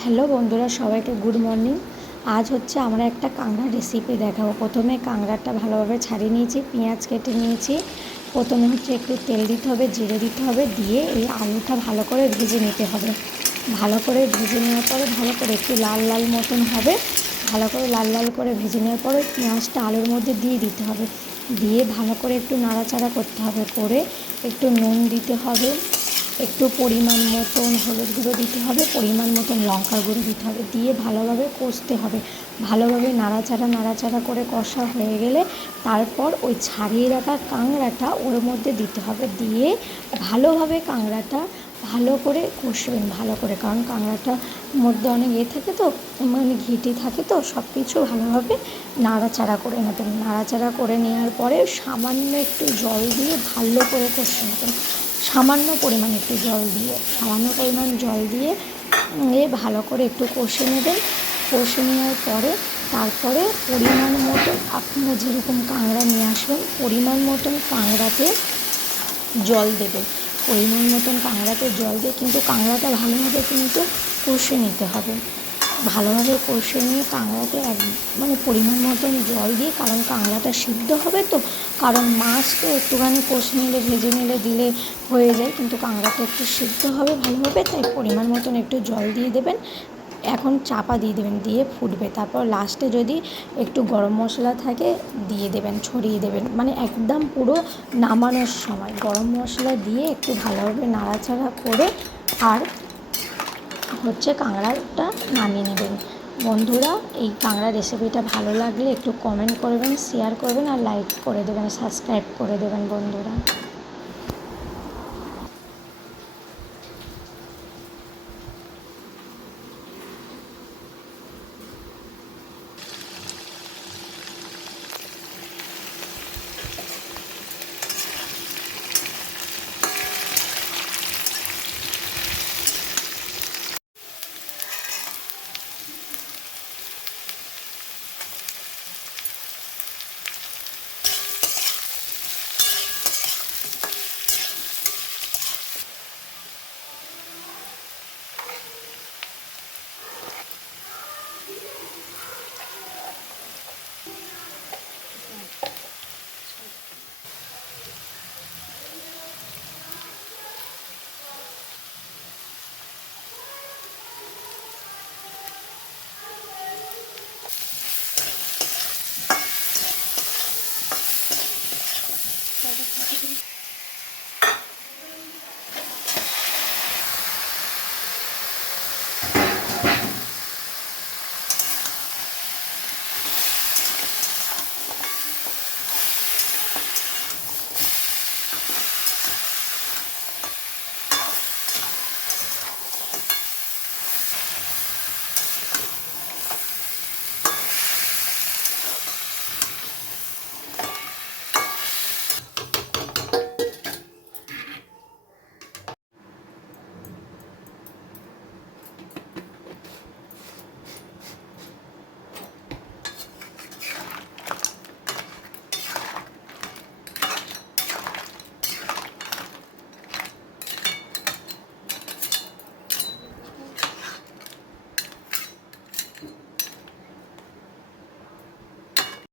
Hello বন্ধুরা, সবাইকে good morning. আজ হচ্ছে আমরা একটা কাঁকড়া রেসিপি দেখাবো। প্রথমে কাঁকড়াটা ভালোভাবে ছাড়িয়ে নিয়েছি, পেঁয়াজ কেটে নিয়েছি। প্রথমে হচ্ছে একটু তেল দিতে হবে, জিরে দিতে হবে, দিয়ে এই আলুটা ভালো করে ভেজে নিতে হবে। ভালো করে ভেজে নেওয়ার পরে ভালো করে একটু লাল লাল মতন হবে। ভালো করে লাল লাল করে ভেজে নেওয়ার পরে পেঁয়াজটা আলুর মধ্যে দিয়ে দিতে হবে। দিয়ে ভালো করে একটু নাড়াচাড়া করতে হবে, করে একটু নুন দিতে হবে, একটু পরিমাণ মতন হলুদ গুঁড়ো দিতে হবে, পরিমাণ মতন লঙ্কার গুঁড়ো দিতে হবে, দিয়ে ভালোভাবে কষতে হবে। ভালোভাবে নাড়াচাড়া করে কষা হয়ে গেলে তারপর ওই ছাড়িয়ে রাখা কাঁকড়াটা ওর মধ্যে দিতে হবে। দিয়ে ভালোভাবে কাঁকড়াটা ভালো করে কষবেন, ভালো করে, কারণ কাঁকড়াটার মধ্যে অনেক থাকে তো, মানে ঘিটি থাকে তো, সব কিছু ভালোভাবে নাড়াচাড়া করে নেবেন। নাড়াচাড়া করে নেওয়ার পরে সামান্য একটু জল দিয়ে ভালো করে কষে নেবেন। সামান্য পরিমাণ একটু জল দিয়ে, সামান্য পরিমাণ জল দিয়ে ভালো করে একটু কষে নেবেন। কষে নেওয়ার পরে তারপরে পরিমাণ মতো আপনারা যেরকম কাঁকড়া নিয়ে আসবেন পরিমাণ মতন কাঁকড়াতে জল দেবেন। পরিমাণ মতন কাঁকড়াতে জল দিয়ে কিন্তু কাঁকড়াটা ভালোভাবে কিন্তু কষে নিতে হবে। ভালোভাবে কষে নিয়ে কাঁকড়াতে মানে পরিমাণ মতন জল দিয়ে, কারণ কাঁকড়াটা সিদ্ধ হবে তো, কারণ মাছ তো একটুখানি কষে নিলে ভেজে নিলে দিলে হয়ে যায়, কিন্তু কাঁকড়াটা একটু সিদ্ধ হবে ভালোভাবে, তাই পরিমাণ মতন একটু জল দিয়ে দেবেন। এখন চাপা দিয়ে দেবেন, দিয়ে ফুটবে। তারপর লাস্টে যদি একটু গরম মশলা থাকে দিয়ে দেবেন, ছড়িয়ে দেবেন, মানে একদম পুরো নামানোর সময় গরম মশলা দিয়ে একটু ভালোভাবে নাড়াচাড়া করে আর হচ্ছে কাঁকড়াটা নামিয়ে নেবেন। বন্ধুরা, এই কাঁকড়া রেসিপিটা ভালো লাগলে একটু কমেন্ট করবেন, শেয়ার করবেন আর লাইক করে দেবেন, সাবস্ক্রাইব করে দেবেন বন্ধুরা।